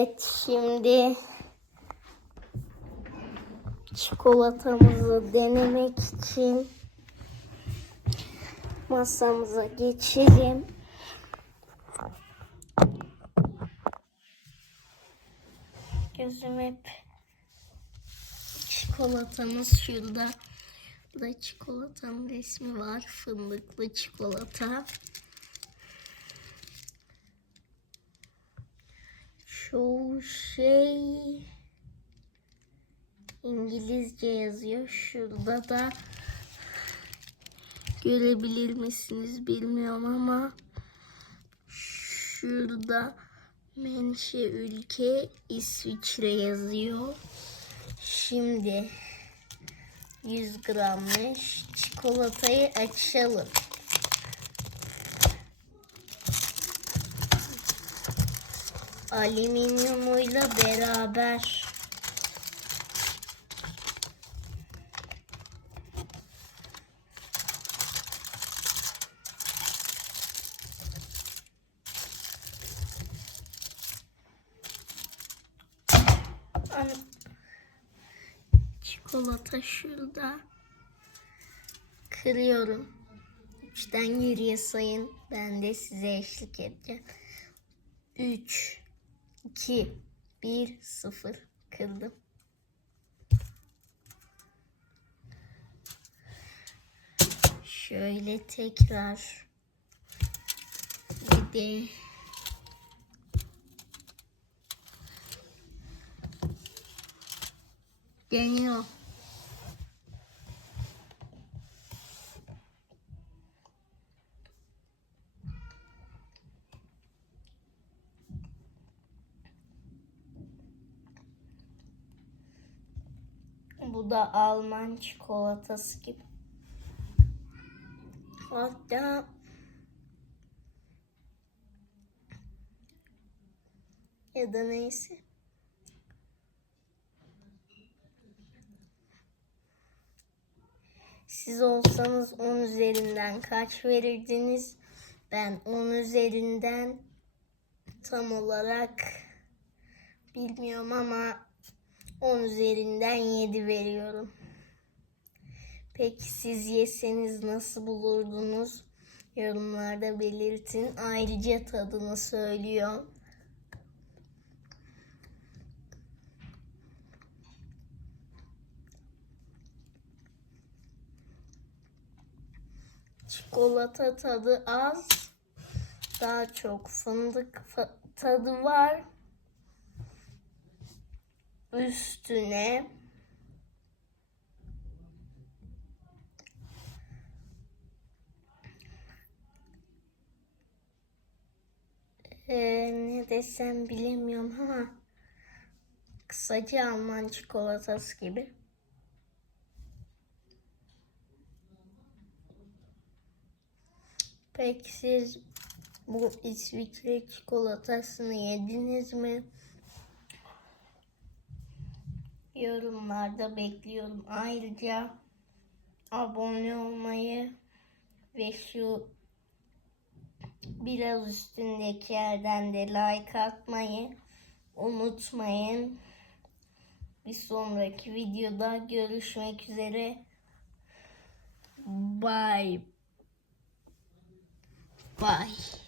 Evet şimdi çikolatamızı denemek için masamıza geçelim. Gözüm hep çikolatamız şurada. Burada çikolatanın resmi var. Fındıklı çikolata. Çoğu şey İngilizce yazıyor. Şurada da görebilir misiniz bilmiyorum ama şurada menşe ülke İsviçre yazıyor. Şimdi 100 grammış çikolatayı açalım. Alüminyumuyla beraber. Çikolata şurada. Kırıyorum. Üçten geriye sayın. Ben de size eşlik edeceğim. 3, 2, 1, 0. Kırdım. Şöyle tekrar. Bir de deniyor. Bu da Alman çikolatası gibi. Hatta ya da neyse. Siz olsanız 10 üzerinden kaç verirdiniz? Ben 10 üzerinden tam olarak bilmiyorum ama 10 üzerinden 7 veriyorum. Peki siz yeseniz nasıl bulurdunuz? Yorumlarda belirtin. Ayrıca tadını söylüyor. Çikolata tadı az. Daha çok fındık tadı var. Üstüne Ee, ne desem bilemiyorum ama kısaca Alman çikolatası gibi. Peki siz bu İsviçre çikolatasını yediniz mi? Yorumlarda bekliyorum. Ayrıca abone olmayı ve şu biraz üstündeki yerden de like atmayı unutmayın. Bir sonraki videoda görüşmek üzere. Bye. Bye.